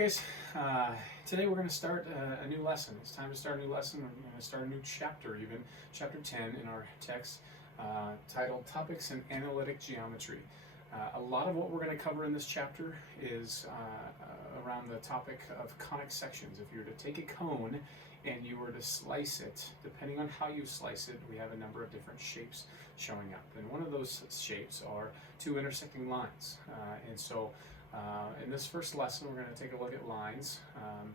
Guys, today we're going to start a new lesson. It's time to start a new lesson. We're going to start a new chapter, even chapter 10 in our text, titled Topics in Analytic Geometry. A lot of what we're going to cover in this chapter is around the topic of conic sections. If you were to take a cone and you were to slice it, depending on how you slice it, we have a number of different shapes showing up. And one of those shapes are two intersecting lines. In this first lesson, we're going to take a look at lines.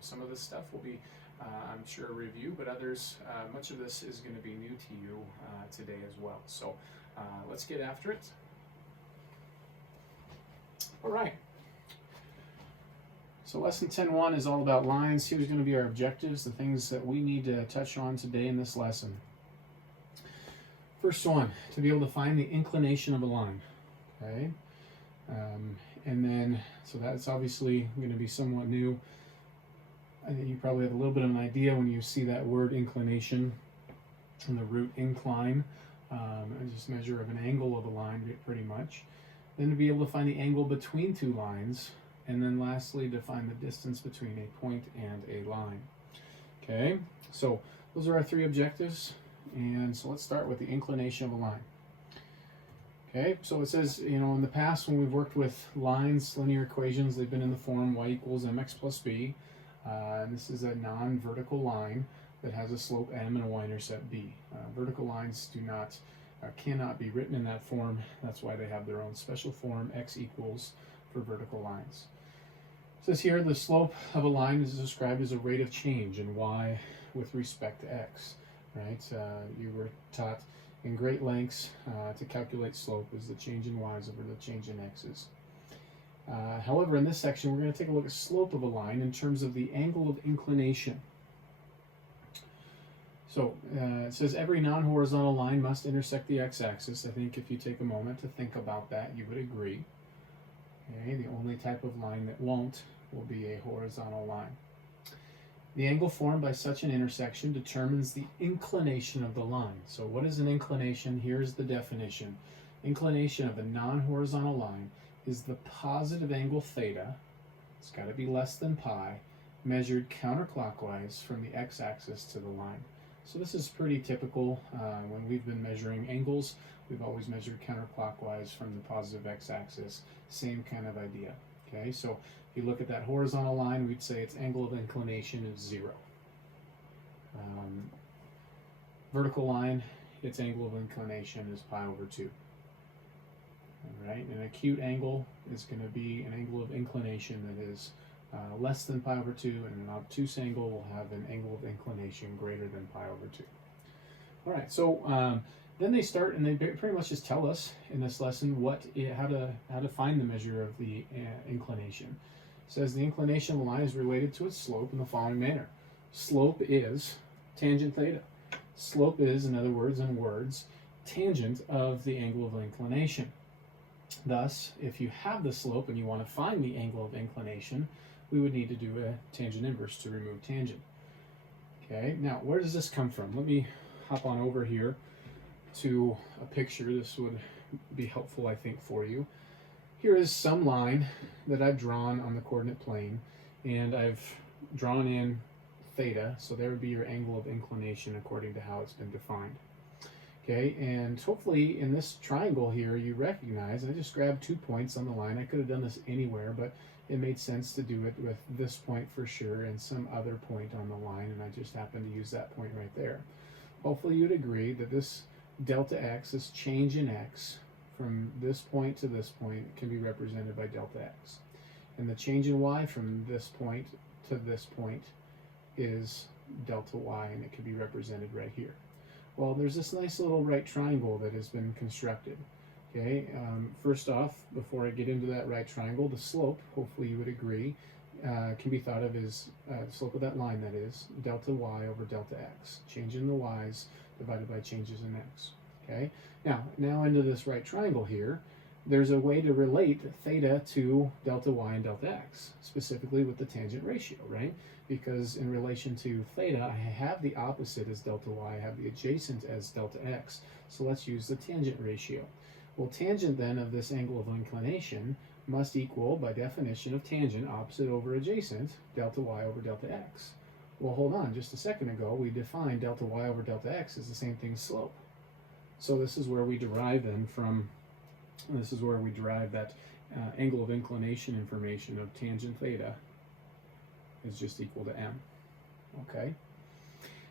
Some of this stuff will be, I'm sure, a review, but others, much of this is going to be new to you today as well. So let's get after it. All right. So lesson 10.1 is all about lines. Here's going to be our objectives, the things that we need to touch on today in this lesson. First one, to be able to find the inclination of a line. Okay. And then, so that's obviously going to be somewhat new. I think you probably have a little bit of an idea when you see that word inclination and the root incline. Just measure of an angle of a line, pretty much. Then to be able to find the angle between two lines. And then lastly, to find the distance between a point and a line. Okay, so those are our three objectives. And so let's start with the inclination of a line. Okay, so it says, in the past when we've worked with lines, linear equations, they've been in the form y equals mx plus b. And this is a non-vertical line that has a slope m and a y-intercept b. Vertical lines cannot be written in that form. That's why they have their own special form, x equals, for vertical lines. It says here, the slope of a line is described as a rate of change in y with respect to x. Right? You were taught in great lengths to calculate slope is the change in y's over the change in x's. However, in this section, we're going to take a look at slope of a line in terms of the angle of inclination. So it says every non-horizontal line must intersect the x-axis. I think if you take a moment to think about that, you would agree. Okay, the only type of line that won't will be a horizontal line. The angle formed by such an intersection determines the inclination of the line. So what is an inclination? Here's the definition. Inclination of a non-horizontal line is the positive angle theta, it's got to be less than pi, measured counterclockwise from the x-axis to the line. So this is pretty typical. When we've been measuring angles, we've always measured counterclockwise from the positive x-axis. Same kind of idea. Okay, so if you look at that horizontal line, we'd say its angle of inclination is 0. Vertical line, its angle of inclination is pi over 2. All right, an acute angle is going to be an angle of inclination that is less than pi over 2, and an obtuse angle will have an angle of inclination greater than pi over 2. All right, so then they start, and they pretty much just tell us in this lesson how to find the measure of the inclination. It says the inclination of a line is related to its slope in the following manner. Slope is tangent theta. Slope is, in other words, tangent of the angle of inclination. Thus, if you have the slope and you want to find the angle of inclination, we would need to do a tangent inverse to remove tangent. Okay, now where does this come from? Let me hop on over here to a picture. This would be helpful, I think, for you. Here is some line that I've drawn on the coordinate plane, and I've drawn in theta, so there would be your angle of inclination according to how it's been defined. Okay, and hopefully in this triangle here you recognize, I just grabbed 2 points on the line. I could have done this anywhere, but it made sense to do it with this point for sure and some other point on the line, and I just happened to use that point right there. Hopefully you'd agree that this delta x, this change in x, from this point to this point can be represented by delta x. And the change in y from this point to this point is delta y, and it can be represented right here. Well, there's this nice little right triangle that has been constructed. Okay, first off, before I get into that right triangle, the slope, hopefully you would agree, can be thought of as the slope of that line, that is, delta y over delta x. Change in the y's divided by changes in x. Okay, now into this right triangle here, there's a way to relate theta to delta y and delta x, specifically with the tangent ratio, right? Because in relation to theta, I have the opposite as delta y, I have the adjacent as delta x. So let's use the tangent ratio. Well, tangent then of this angle of inclination must equal, by definition of tangent, opposite over adjacent, delta y over delta x. Well, hold on, just a second ago we defined delta y over delta x as the same thing as slope. So this is where we derive then from, this is where we derive that angle of inclination information of tangent theta is just equal to m. Okay?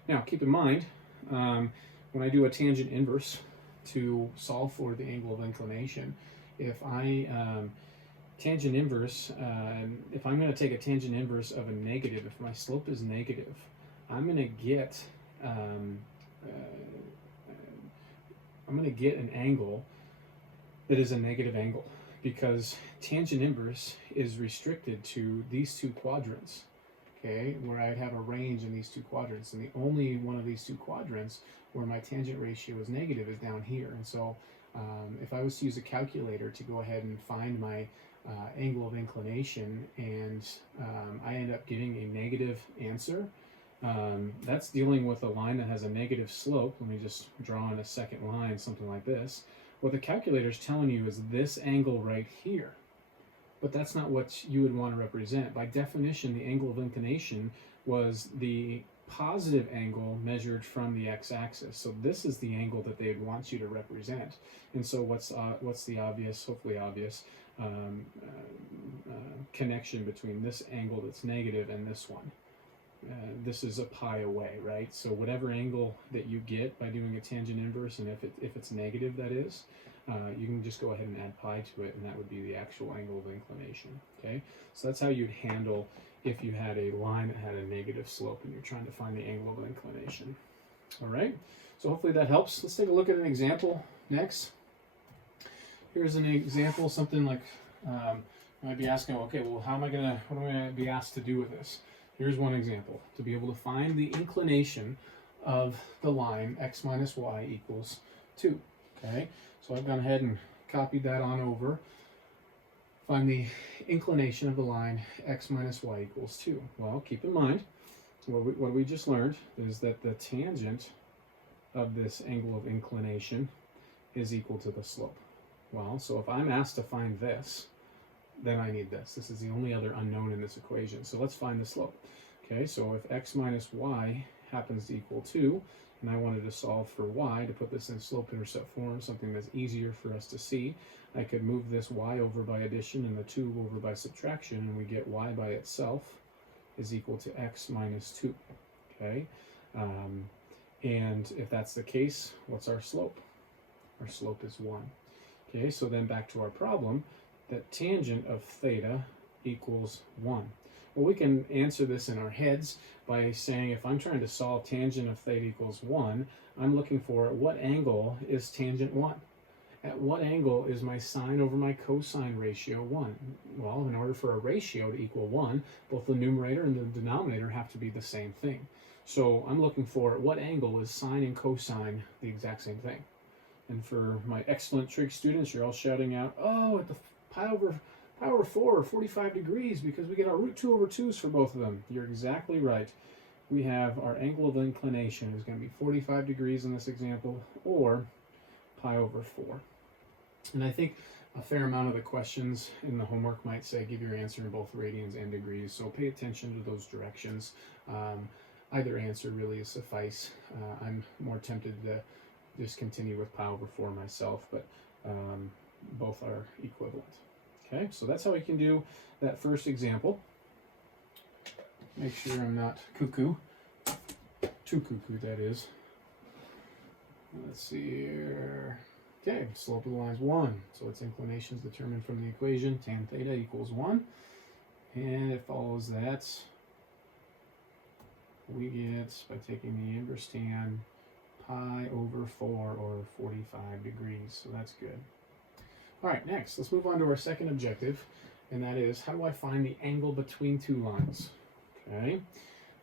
Now keep in mind, when I do a tangent inverse to solve for the angle of inclination, if I tangent inverse, if I'm going to take a tangent inverse of a negative, if my slope is negative, I'm going to get an angle that is a negative angle, because tangent inverse is restricted to these two quadrants, okay, where I'd have a range in these two quadrants, and the only one of these two quadrants where my tangent ratio is negative is down here. And so if I was to use a calculator to go ahead and find my angle of inclination, and I end up getting a negative answer, that's dealing with a line that has a negative slope. Let me just draw in a second line, something like this. What the calculator is telling you is this angle right here, but that's not what you would want to represent. By definition, the angle of inclination was the positive angle measured from the x-axis. So this is the angle that they'd want you to represent. And so what's the obvious, hopefully obvious, connection between this angle that's negative and this one? This is a pi away, right? So whatever angle that you get by doing a tangent inverse, and if it's negative, that is, you can just go ahead and add pi to it, and that would be the actual angle of inclination. Okay, so that's how you'd handle if you had a line that had a negative slope and you're trying to find the angle of inclination. All right, so hopefully that helps. Let's take a look at an example next. Here's an example, something like I might be asking, okay, well, what am I gonna be asked to do with this? Here's one example. To be able to find the inclination of the line x minus y equals 2. Okay, so I've gone ahead and copied that on over. Find the inclination of the line x minus y equals 2. Well, keep in mind, what we just learned is that the tangent of this angle of inclination is equal to the slope. Well, so if I'm asked to find this, then I need this. This is the only other unknown in this equation. So let's find the slope. Okay, so if x minus y happens to equal 2, and I wanted to solve for y, to put this in slope-intercept form, something that's easier for us to see, I could move this y over by addition and the 2 over by subtraction, and we get y by itself is equal to x minus 2. Okay, and if that's the case, what's our slope? Our slope is 1. Okay, so then back to our problem, that tangent of theta equals 1. Well, we can answer this in our heads by saying, if I'm trying to solve tangent of theta equals 1, I'm looking for what angle is tangent 1? At what angle is my sine over my cosine ratio 1? Well, in order for a ratio to equal 1, both the numerator and the denominator have to be the same thing. So I'm looking for what angle is sine and cosine the exact same thing. And for my excellent trig students, you're all shouting out, oh, at the pi over 4 or 45 degrees, because we get our root 2 over 2's for both of them. You're exactly right. We have our angle of inclination is going to be 45 degrees in this example, or pi over 4. And I think a fair amount of the questions in the homework might say give your answer in both radians and degrees, so pay attention to those directions. Either answer really is suffice. I'm more tempted to just continue with pi over 4 myself, but both are equivalent. Okay, so that's how we can do that first example. Make sure I'm not cuckoo. Too cuckoo, that is. Let's see here. Okay, slope of the line is 1. So its inclination is determined from the equation tan theta equals 1. And it follows that we get, by taking the inverse tan, pi over 4, or 45 degrees. So that's good. All right, next, let's move on to our second objective, and that is, how do I find the angle between two lines? Okay,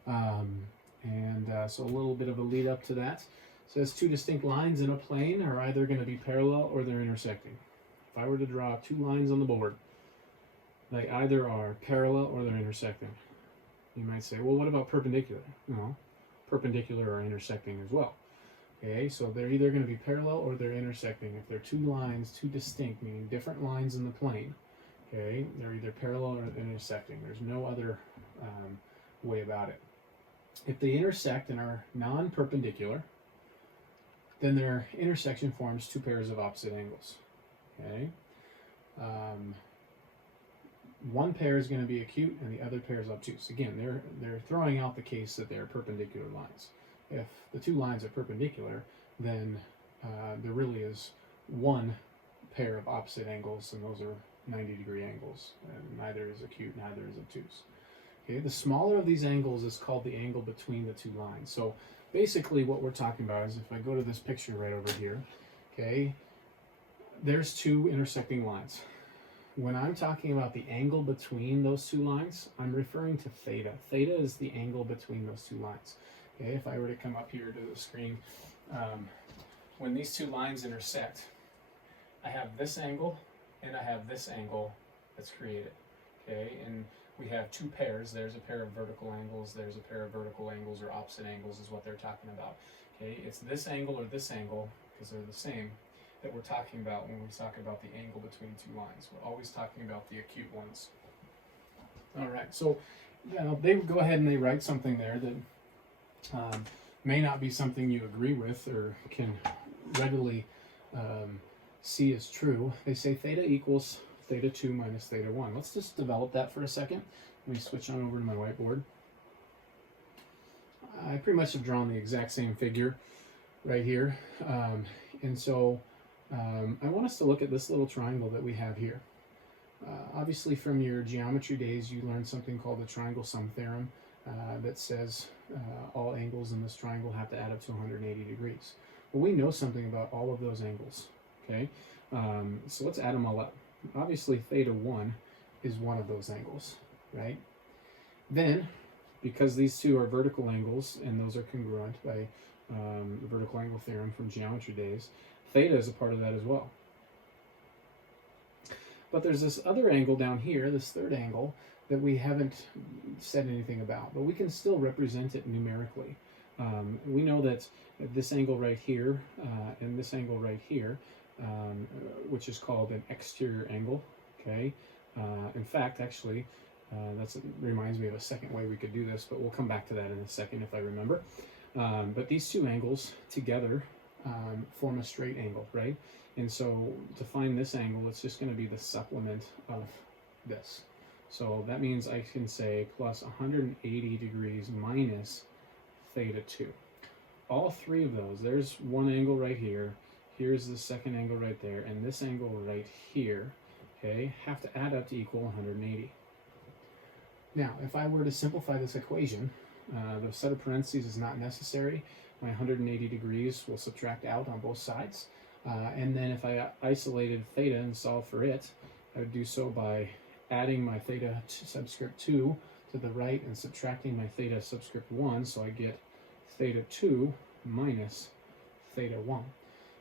so a little bit of a lead up to that. It says two distinct lines in a plane are either going to be parallel or they're intersecting. If I were to draw two lines on the board, they either are parallel or they're intersecting. You might say, well, what about perpendicular? No, perpendicular are intersecting as well. Okay, so they're either going to be parallel or they're intersecting. If they're two lines, two distinct, meaning different lines in the plane, Okay, they're either parallel or intersecting. There's no other way about it. If they intersect and are non-perpendicular, then their intersection forms two pairs of opposite angles. Okay, one pair is going to be acute and the other pair is obtuse. Again, they're throwing out the case that they're perpendicular lines. If the two lines are perpendicular, then there really is one pair of opposite angles, and those are 90-degree angles, and neither is acute, neither is obtuse. Okay, the smaller of these angles is called the angle between the two lines. So basically what we're talking about is, if I go to this picture right over here, okay, there's two intersecting lines. When I'm talking about the angle between those two lines, I'm referring to theta. Theta is the angle between those two lines. Okay, if I were to come up here to the screen, when these two lines intersect, I have this angle and I have this angle that's created. Okay, and we have two pairs. There's a pair of vertical angles, there's a pair of vertical angles, or opposite angles is what they're talking about. Okay, it's this angle or this angle, because they're the same, that we're talking about when we talk about the angle between two lines. We're always talking about the acute ones. All right, so they go ahead and they write something there that may not be something you agree with or can readily see as true. They say theta equals theta 2 minus theta 1. Let's just develop that for a second. Let me switch on over to my whiteboard. I pretty much have drawn the exact same figure right here. And so I want us to look at this little triangle that we have here. Obviously from your geometry days, you learned something called the triangle sum theorem that says all angles in this triangle have to add up to 180 degrees. Well, we know something about all of those angles, okay? So let's add them all up. Obviously theta 1 is one of those angles, right? Then, because these two are vertical angles and those are congruent by the vertical angle theorem from geometry days, theta is a part of that as well. But there's this other angle down here, this third angle, that we haven't said anything about, but we can still represent it numerically. We know that this angle right here and this angle right here, which is called an exterior angle, okay? In fact, actually, that reminds me of a second way we could do this, but we'll come back to that in a second if I remember. But these two angles together form a straight angle, right? And so to find this angle, it's just going to be the supplement of this. So that means I can say plus 180 degrees minus theta 2. All three of those, there's one angle right here, here's the second angle right there, and this angle right here, okay, have to add up to equal 180. Now, if I were to simplify this equation, the set of parentheses is not necessary. My 180 degrees will subtract out on both sides. And then if I isolated theta and solve for it, I would do so by adding my theta subscript 2 to the right and subtracting my theta subscript 1, so I get theta 2 minus theta 1.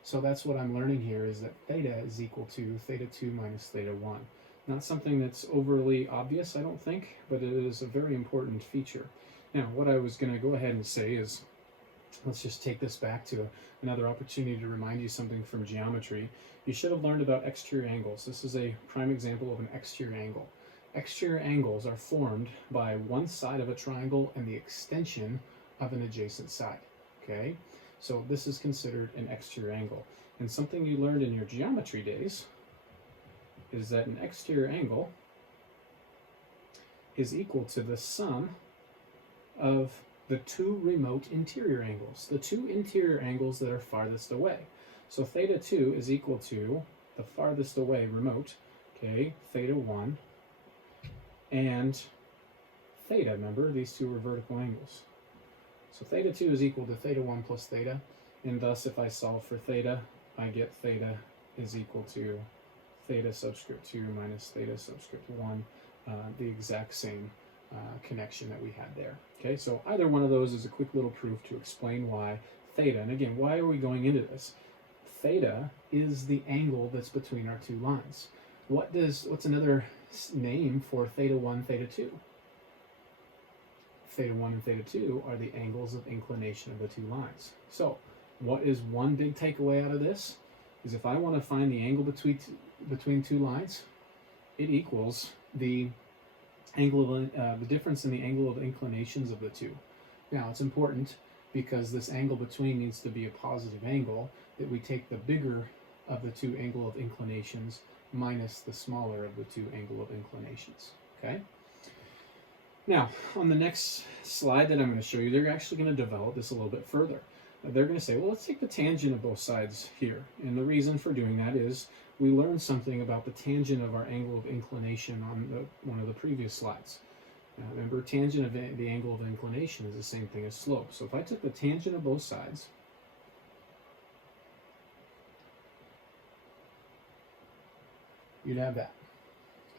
So that's what I'm learning here, is that theta is equal to theta 2 minus theta 1. Not something that's overly obvious, I don't think, but it is a very important feature. Now, what I was going to go ahead and say is, let's just take this back to another opportunity to remind you something from geometry. You should have learned about exterior angles. This is a prime example of an exterior angle. Exterior angles are formed by one side of a triangle and the extension of an adjacent side, okay? So this is considered an exterior angle. And something you learned in your geometry days is that an exterior angle is equal to the sum of the two remote interior angles, the two interior angles that are farthest away. So theta 2 is equal to the farthest away remote, okay, theta 1, and theta, remember, these two are vertical angles. So theta 2 is equal to theta 1 plus theta, and thus if I solve for theta, I get theta is equal to theta subscript 2 minus theta subscript 1, the exact same connection that we had there. Okay, so either one of those is a quick little proof to explain why theta, and again, why are we going into this? Theta is the angle that's between our two lines. What's another name for theta 1, theta 2? Theta 1 and theta 2 are the angles of inclination of the two lines. So what is one big takeaway out of this? Is if I want to find the angle between two lines, it equals the angle of the difference in the angle of inclinations of the two. Now it's important, because this angle between needs to be a positive angle, that we take the bigger of the two angle of inclinations minus the smaller of the two angle of inclinations. Okay? Now, on the next slide that I'm going to show you, they're actually going to develop this a little bit further. They're going to say, well, let's take the tangent of both sides here. And the reason for doing that is we learned something about the tangent of our angle of inclination on one of the previous slides. Now, remember, tangent of the angle of inclination is the same thing as slope. So if I took the tangent of both sides, you'd have that.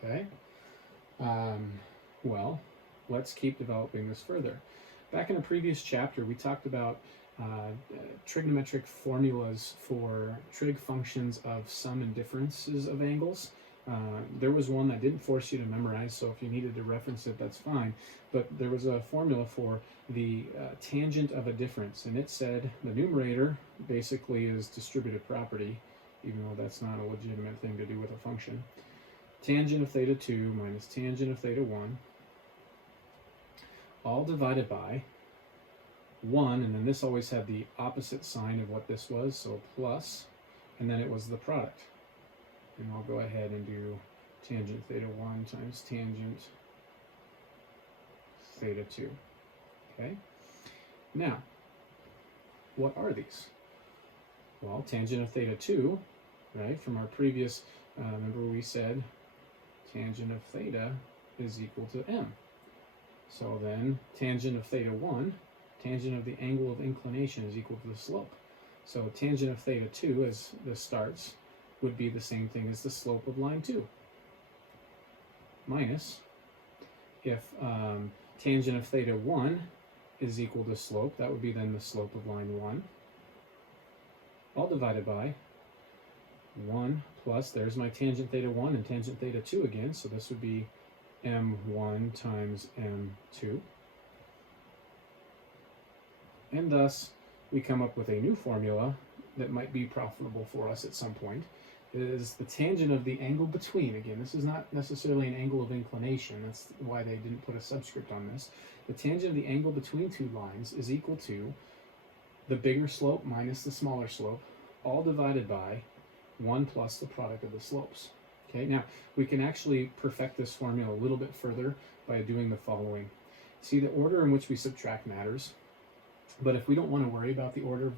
Okay? Well, let's keep developing this further. Back in a previous chapter, we talked about trigonometric formulas for trig functions of sum and differences of angles. There was one I didn't force you to memorize, so if you needed to reference it, that's fine. But there was a formula for the tangent of a difference, and it said the numerator basically is distributive property, even though that's not a legitimate thing to do with a function. Tangent of theta 2 minus tangent of theta 1, all divided by 1, and then this always had the opposite sign of what this was, so plus, and then it was the product. And I'll go ahead and do tangent theta 1 times tangent theta 2. Okay? Now, what are these? Well, tangent of theta 2, right, from our previous, remember we said tangent of theta is equal to m. So then tangent of theta 1, tangent of the angle of inclination, is equal to the slope. So tangent of theta 2, as this starts, would be the same thing as the slope of line 2. Minus, if tangent of theta 1 is equal to slope, that would be then the slope of line 1, all divided by 1 plus, there's my tangent theta 1 and tangent theta 2 again, so this would be m1 times m2. And thus, we come up with a new formula that might be profitable for us at some point. It is the tangent of the angle between. Again, this is not necessarily an angle of inclination. That's why they didn't put a subscript on this. The tangent of the angle between two lines is equal to the bigger slope minus the smaller slope, all divided by 1 plus the product of the slopes. Okay, now we can actually perfect this formula a little bit further by doing the following. See, the order in which we subtract matters. But if we don't want to worry about the order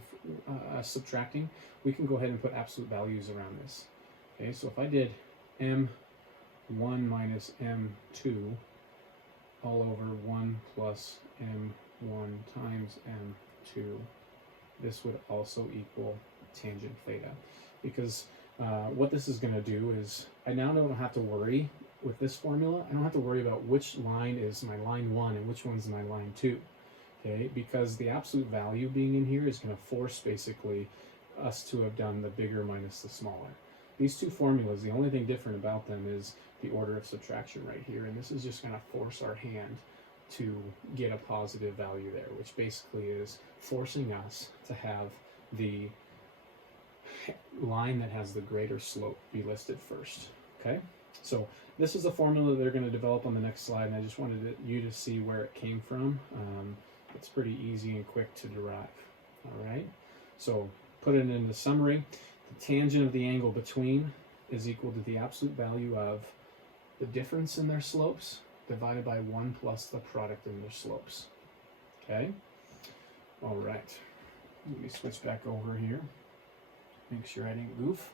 of subtracting, we can go ahead and put absolute values around this. Okay, so if I did m1 minus m2 all over 1 plus m1 times m2, this would also equal tangent theta. Because what this is going to do is, I now don't have to worry with this formula. I don't have to worry about which line is my line 1 and which one's my line 2. Okay, because the absolute value being in here is going to force basically us to have done the bigger minus the smaller. These two formulas, the only thing different about them is the order of subtraction right here, and this is just going to force our hand to get a positive value there, which basically is forcing us to have the line that has the greater slope be listed first. Okay, so this is the formula they're going to develop on the next slide, and I just wanted you to see where it came from. It's pretty easy and quick to derive. All right, so put it into summary. The tangent of the angle between is equal to the absolute value of the difference in their slopes divided by 1 plus the product in their slopes. Okay, all right, let me switch back over here, make sure I didn't goof.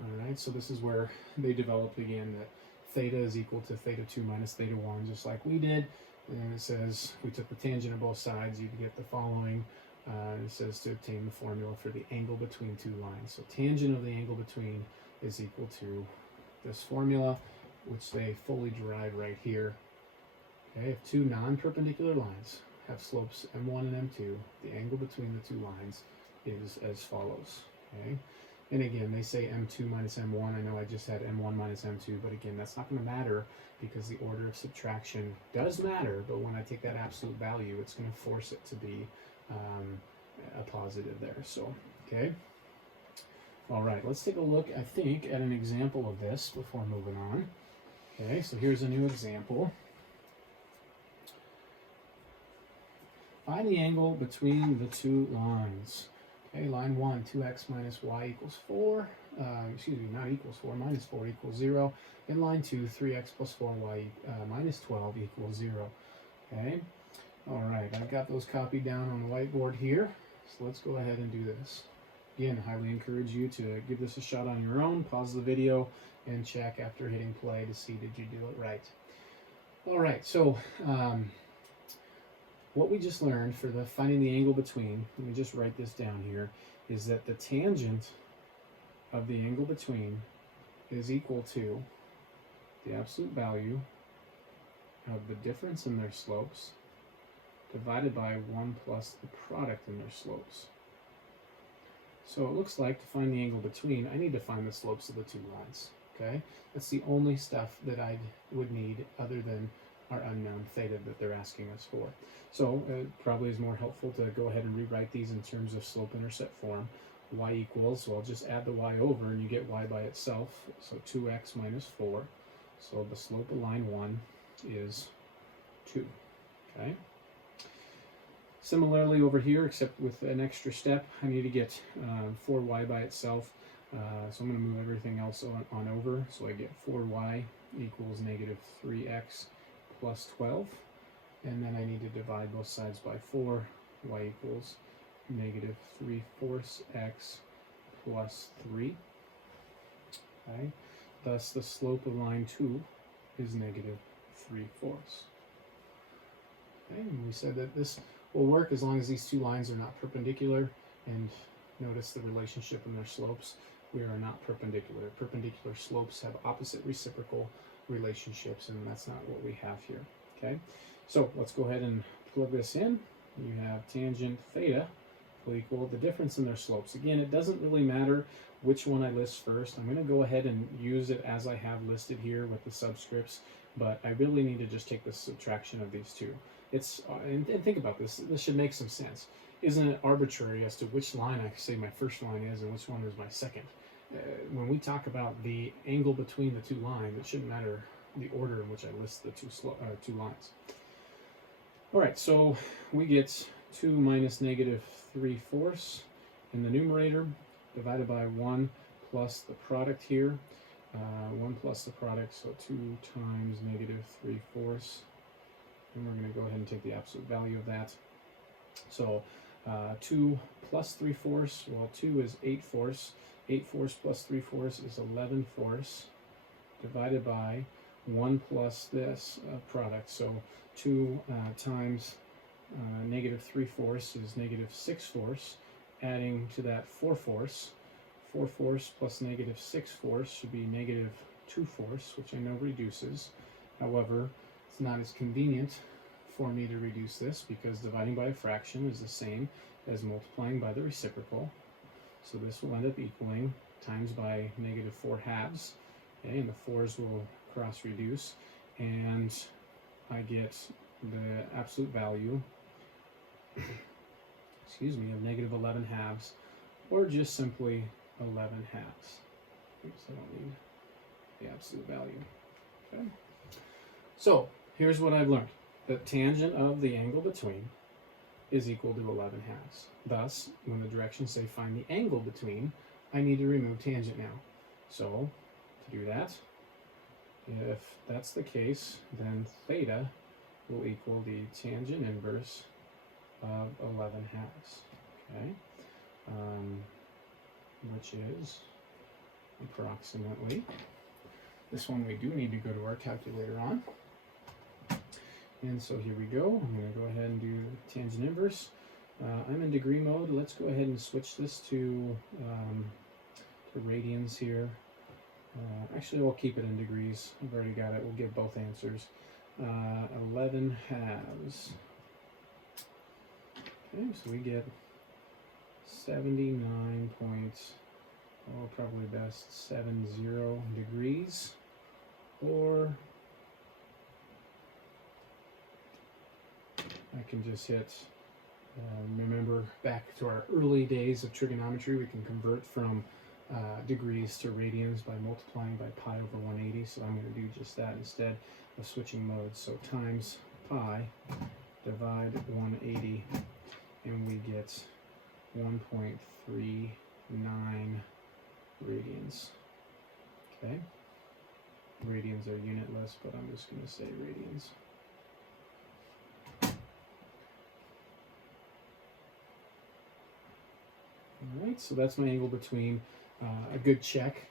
All right, so this is where they developed again that theta is equal to theta 2 minus theta 1, just like we did. And then it says we took the tangent of both sides, you get the following. It says to obtain the formula for the angle between two lines. So tangent of the angle between is equal to this formula, which they fully derive right here. Okay, if two non-perpendicular lines have slopes m1 and m2, the angle between the two lines is as follows. Okay. And again, they say m2 minus m1. I know I just had m1 minus m2, but again, that's not going to matter because the order of subtraction does matter, but when I take that absolute value, it's going to force it to be a positive there. So, okay. All right, let's take a look, I think, at an example of this before moving on. Okay, so here's a new example. Find the angle between the two lines. Okay, line 1, 2x minus y equals 4. Excuse me, not equals 4, minus 4 equals 0. In line 2, 3x plus 4y minus 12 equals 0. Okay, all right, I've got those copied down on the whiteboard here. So let's go ahead and do this. Again, highly encourage you to give this a shot on your own, pause the video, and check after hitting play to see did you do it right. All right, so what we just learned for the finding the angle between, let me just write this down here, is that the tangent of the angle between is equal to the absolute value of the difference in their slopes divided by 1 plus the product in their slopes. So it looks like to find the angle between, I need to find the slopes of the two lines. Okay, that's the only stuff that I would need other than our unknown theta that they're asking us for. So it probably is more helpful to go ahead and rewrite these in terms of slope-intercept form. Y equals, so I'll just add the y over and you get y by itself, so 2x minus 4. So the slope of line 1 is 2. Okay. Similarly over here, except with an extra step, I need to get 4y by itself. So I'm going to move everything else on over. So I get 4y equals negative 3x plus 12. And then I need to divide both sides by 4. Y equals negative 3/4 x plus 3. Okay. Thus the slope of line 2 is negative 3/4. Okay. And we said that this will work as long as these two lines are not perpendicular, and notice the relationship in their slopes. We are not perpendicular. Perpendicular slopes have opposite reciprocal relationships, and that's not what we have here. Okay, so let's go ahead and plug this in. You have tangent theta will equal the difference in their slopes. Again, it doesn't really matter which one I list first. I'm going to go ahead and use it as I have listed here with the subscripts, but I really need to just take the subtraction of these two. It's and think about this. This should make some sense. Isn't it arbitrary as to which line I say my first line is and which one is my second? When we talk about the angle between the two lines, it shouldn't matter the order in which I list the two lines. All right, so we get 2 minus negative 3/4 in the numerator divided by 1 plus the product here. 1 plus the product, so 2 times negative 3/4. And we're going to go ahead and take the absolute value of that. So 2 plus 3/4, well, 2 is 8/4. 8/4 plus 3/4 is 11/4 divided by 1 plus this product. So 2 times negative 3/4 is negative 6/4. Adding to that 4/4. 4/4 plus negative 6/4 should be negative 2/4, which I know reduces. However, it's not as convenient for me to reduce this because dividing by a fraction is the same as multiplying by the reciprocal. So this will end up equaling times by negative 4/2. Okay, and the 4's will cross reduce, and I get the absolute value excuse me, of negative 11/2, or just simply 11/2. Oops, I don't need the absolute value. Okay. So here's what I've learned. The tangent of the angle between is equal to 11/2. Thus, when the directions say find the angle between, I need to remove tangent now. So to do that, if that's the case, then theta will equal the tangent inverse of 11/2. Okay, which is approximately, this one we do need to go to our calculator on. And so here we go. I'm going to go ahead and do tangent inverse. I'm in degree mode. Let's go ahead and switch this to radians here. Actually, we'll keep it in degrees. I've already got it. We'll give both answers. 11/2. Okay, so we get 79 probably best 70 degrees, or I can just hit, remember back to our early days of trigonometry, we can convert from degrees to radians by multiplying by pi over 180. So I'm going to do just that instead of switching modes. So times pi, divide 180, and we get 1.39 radians. Okay, radians are unitless, but I'm just going to say radians. All right, so that's my angle between. A good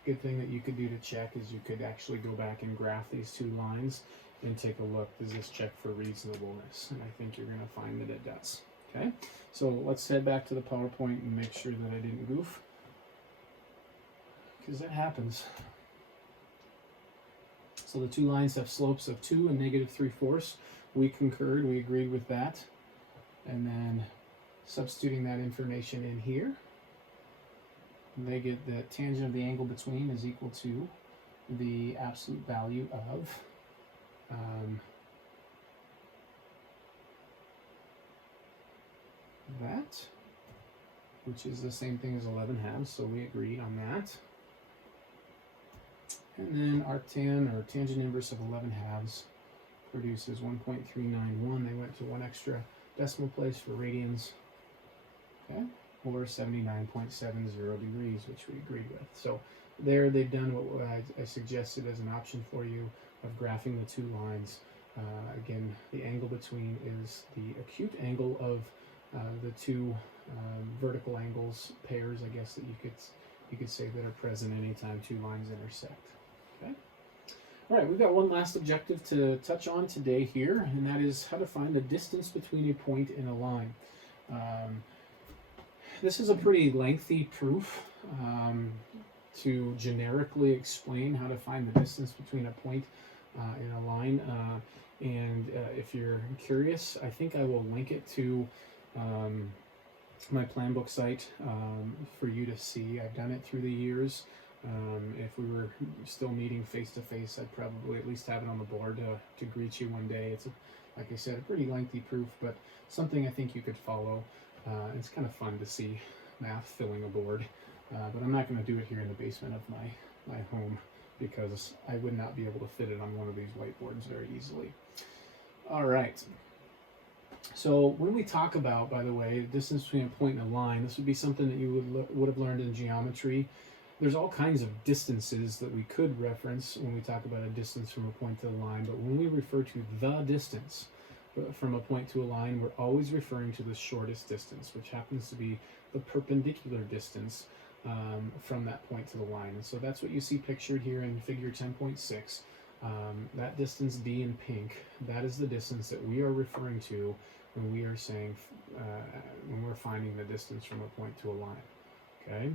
good thing that you could do to check is you could actually go back and graph these two lines and take a look. Does this check for reasonableness? And I think you're going to find that it does. Okay, so let's head back to the PowerPoint and make sure that I didn't goof, because that happens. So the two lines have slopes of 2 and -3/4. We concurred, we agreed with that. And then substituting that information in here, they get the tangent of the angle between is equal to the absolute value of that, which is the same thing as 11/2, so we agreed on that. And then arctan, or tangent inverse of 11/2, produces 1.391. They went to one extra decimal place for radians, okay, or 79.70 degrees, which we agreed with. So there they've done what I suggested as an option for you of graphing the two lines. Again, the angle between is the acute angle of the two vertical angles pairs, I guess, that you could say that are present anytime two lines intersect. Okay. All right, we've got one last objective to touch on today here, and that is how to find the distance between a point and a line. This is a pretty lengthy proof to generically explain how to find the distance between a point and a line. If you're curious, I think I will link it to my plan book site for you to see. I've done it through the years. If we were still meeting face to face, I'd probably at least have it on the board to greet you one day. It's, like I said, a pretty lengthy proof, but something I think you could follow. It's kind of fun to see math filling a board, but I'm not going to do it here in the basement of my home, because I would not be able to fit it on one of these whiteboards very easily. All right. So when we talk about, by the way, the distance between a point and a line, this would be something that you would have learned in geometry. There's all kinds of distances that we could reference when we talk about a distance from a point to a line, but when we refer to the distance from a point to a line, we're always referring to the shortest distance, which happens to be the perpendicular distance from that point to the line. And so that's what you see pictured here in figure 10.6. That distance D in pink, that is the distance that we are referring to when we are saying, when we're finding the distance from a point to a line, okay?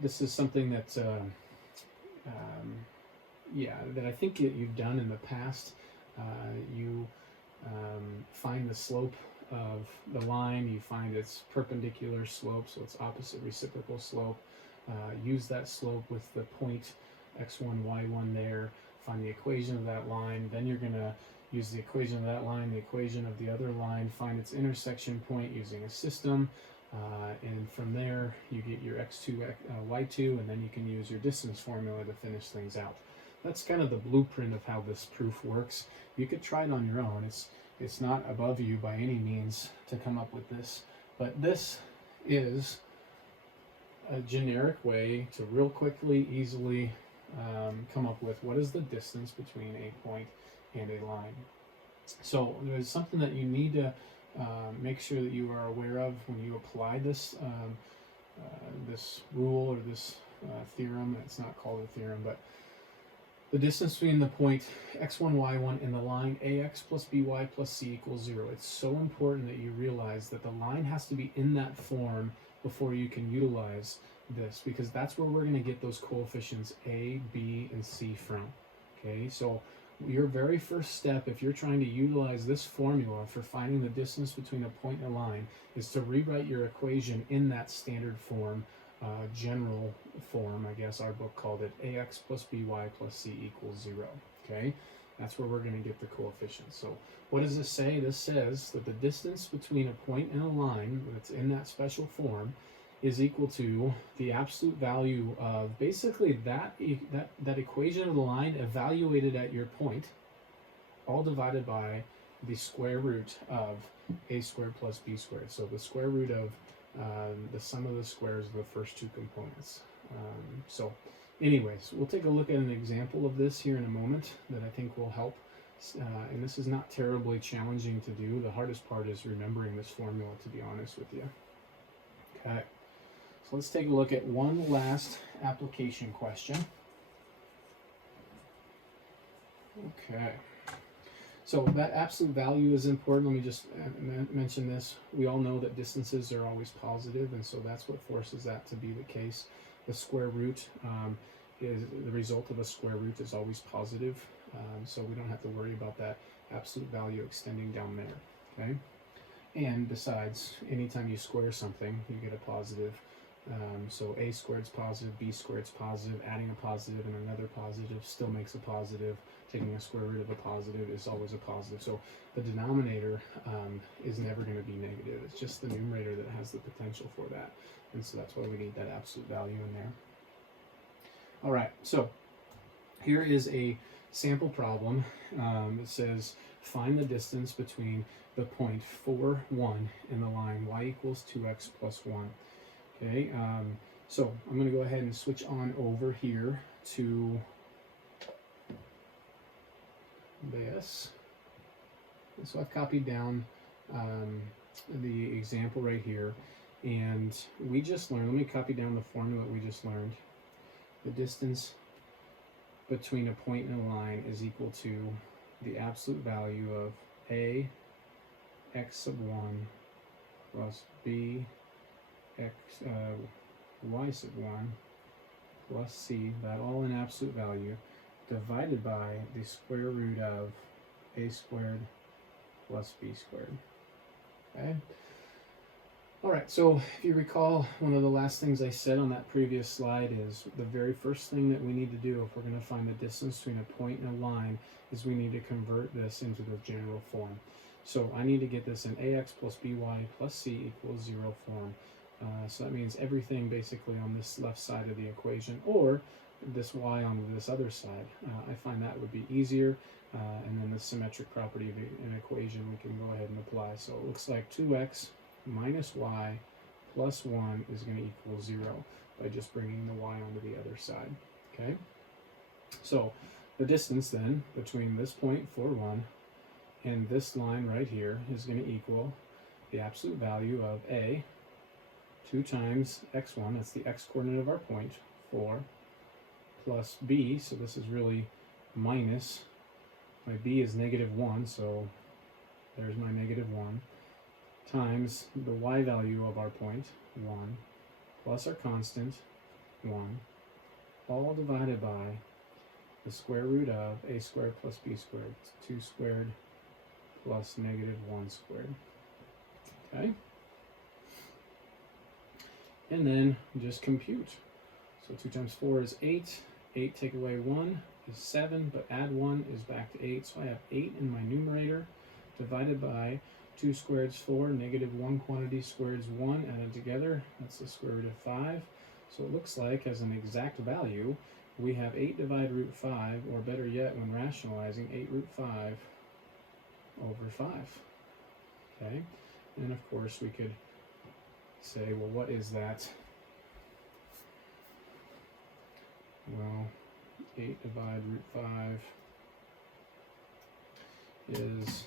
This is something that, that I think you've done in the past. You find the slope of the line, you find its perpendicular slope, so it's opposite reciprocal slope. Use that slope with the point x1, y1 there, find the equation of that line, then you're going to use the equation of that line, the equation of the other line, find its intersection point using a system, and from there you get your x2, y2, and then you can use your distance formula to finish things out. That's kind of the blueprint of how this proof works. You could try it on your own. It's not above you by any means to come up with this, but this is a generic way to real quickly, easily come up with what is the distance between a point and a line. So there's something that you need to make sure that you are aware of when you apply this this rule or this theorem. It's not called a theorem, but the distance between the point x1, y1 and the line ax plus by plus c equals 0. It's so important that you realize that the line has to be in that form before you can utilize this, because that's where we're going to get those coefficients a, b, and c from. Okay, so your very first step, if you're trying to utilize this formula for finding the distance between a point and a line, is to rewrite your equation in that standard form, general form, I guess our book called it, ax plus by plus c equals 0. Okay, that's where we're going to get the coefficients. So what does this say? This says that the distance between a point and a line that's in that special form is equal to the absolute value of basically that equation of the line evaluated at your point, all divided by the square root of a squared plus b squared. So the square root of the sum of the squares of the first two components. So anyways, we'll take a look at an example of this here in a moment that I think will help. And this is not terribly challenging to do. The hardest part is remembering this formula, to be honest with you. Okay, so let's take a look at one last application question. Okay, so that absolute value is important. Let me just mention this. We all know that distances are always positive, and so that's what forces that to be the case. The square root is the result of a square root is always positive, so we don't have to worry about that absolute value extending down there. Okay, and besides, anytime you square something, you get a positive. So a squared is positive, b squared is positive. Adding a positive and another positive still makes a positive. Taking a square root of a positive is always a positive. So the denominator is never going to be negative. It's just the numerator that has the potential for that. And so that's why we need that absolute value in there. All right, so here is a sample problem. It says find the distance between the point 4, 1 and the line y equals 2x plus 1. Okay, so I'm going to go ahead and switch on over here to this. And so I've copied down the example right here, and we just learned, let me copy down the formula we just learned. The distance between a point and a line is equal to the absolute value of a x sub 1 plus b x y sub 1 plus c, that all in absolute value, divided by the square root of a squared plus b squared. Okay. All right, so if you recall, one of the last things I said on that previous slide is the very first thing that we need to do if we're going to find the distance between a point and a line is we need to convert this into the general form. So I need to get this in ax plus by plus c equals 0 form. So that means everything basically on this left side of the equation, or this y on this other side. I find that would be easier, and then the symmetric property of an equation we can go ahead and apply. So it looks like 2x minus y plus 1 is going to equal 0 by just bringing the y onto the other side. Okay, so the distance then between this point 4, 1 and this line right here is going to equal the absolute value of a 2 times x1, that's the x coordinate of our point, 4, plus b, so this is really minus, my b is -1, so there's my -1, times the y value of our point, 1, plus our constant, 1, all divided by the square root of a squared plus b squared, 2 squared plus -1 squared. Okay? And then just compute. So 2 times 4 is 8. 8 take away 1 is 7, but add 1 is back to 8. So I have 8 in my numerator divided by 2 squared is 4, -1 quantity squared is 1, added together, that's the square root of 5. So it looks like as an exact value, we have 8 divided root 5, or better yet, when rationalizing, 8 root 5 over 5. Okay, and of course we could say, well, what is that? Well, 8 divided root 5 is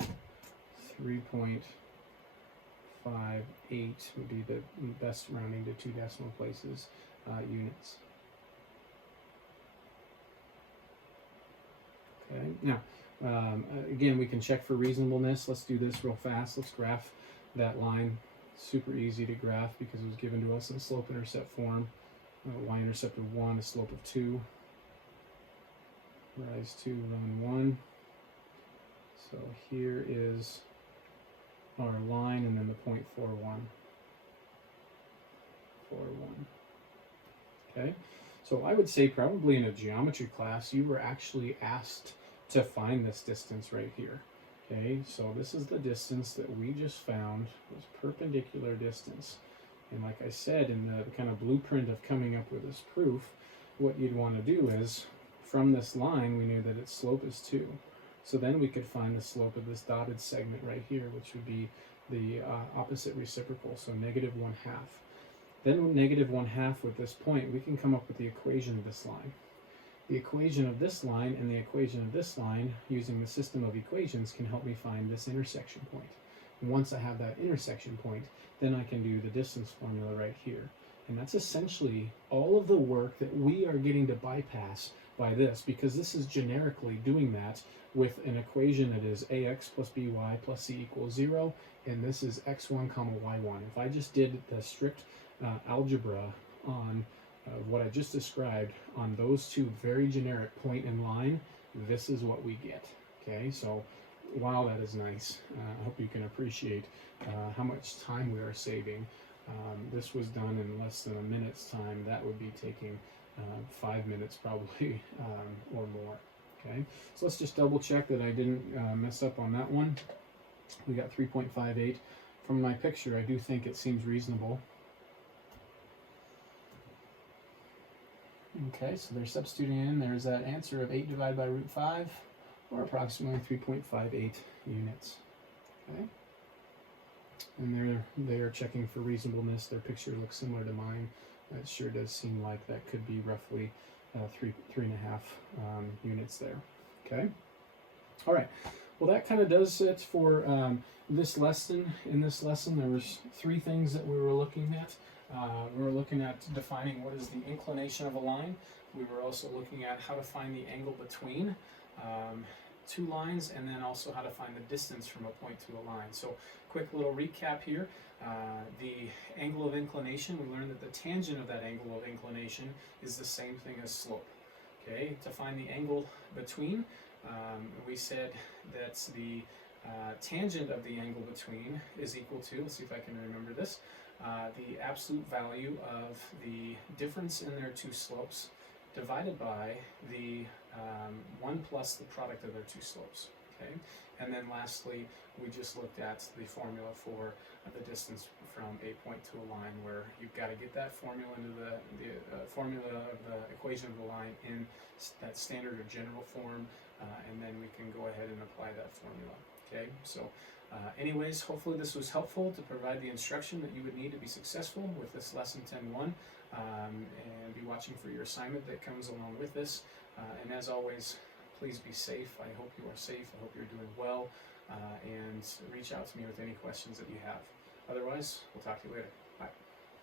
3.58 would be the best rounding to 2 decimal places, units. Okay, now, again, we can check for reasonableness. Let's do this real fast. Let's graph that line. Super easy to graph because it was given to us in slope-intercept form. Y-intercept of 1, a slope of 2. Rise 2, run 1. So here is our line, and then the point 4, 1. 4, 1. Okay, so I would say probably in a geometry class you were actually asked to find this distance right here. Okay, so this is the distance that we just found, this perpendicular distance. And like I said, in the kind of blueprint of coming up with this proof, what you'd want to do is, from this line, we knew that its slope is 2. So then we could find the slope of this dotted segment right here, which would be the opposite reciprocal, so negative 1/2. Then negative 1/2 with this point, we can come up with the equation of this line. The equation of this line and the equation of this line, using the system of equations, can help me find this intersection point. And once I have that intersection point, then I can do the distance formula right here. And that's essentially all of the work that we are getting to bypass by this, because this is generically doing that with an equation that is ax plus by plus c equals 0, and this is x1 comma y1. If I just did the strict algebra on what I just described on those two very generic point and line, this is what we get. Okay, so wow, that is nice. I hope you can appreciate how much time we are saving. This was done in less than a minute's time. That would be taking 5 minutes probably or more. Okay, so let's just double check that I didn't mess up on that one. We got 3.58. From my picture, I do think it seems reasonable. Okay, so they're substituting in. There's that answer of 8 divided by root 5, or approximately 3.58 units. Okay, and they are checking for reasonableness. Their picture looks similar to mine. It sure does seem like that could be roughly 3.5 units there. Okay. All right. Well, that kind of does it for this lesson. In this lesson, there was 3 things that we were looking at. We were looking at defining what is the inclination of a line. We were also looking at how to find the angle between 2 lines, and then also how to find the distance from a point to a line. So quick little recap here. The angle of inclination, we learned that the tangent of that angle of inclination is the same thing as slope. Okay, to find the angle between, we said that the tangent of the angle between is equal to, let's see if I can remember this, the absolute value of the difference in their 2 slopes divided by the 1 plus the product of their 2 slopes. Okay, and then lastly, we just looked at the formula for the distance from a point to a line, where you've got to get that formula into the formula of the equation of the line in that standard or general form, and then we can go ahead and apply that formula. Okay, so anyways, hopefully this was helpful to provide the instruction that you would need to be successful with this lesson 10.1, and be watching for your assignment that comes along with this. And as always, please be safe. I hope you are safe. I hope you're doing well, and reach out to me with any questions that you have. Otherwise, we'll talk to you later.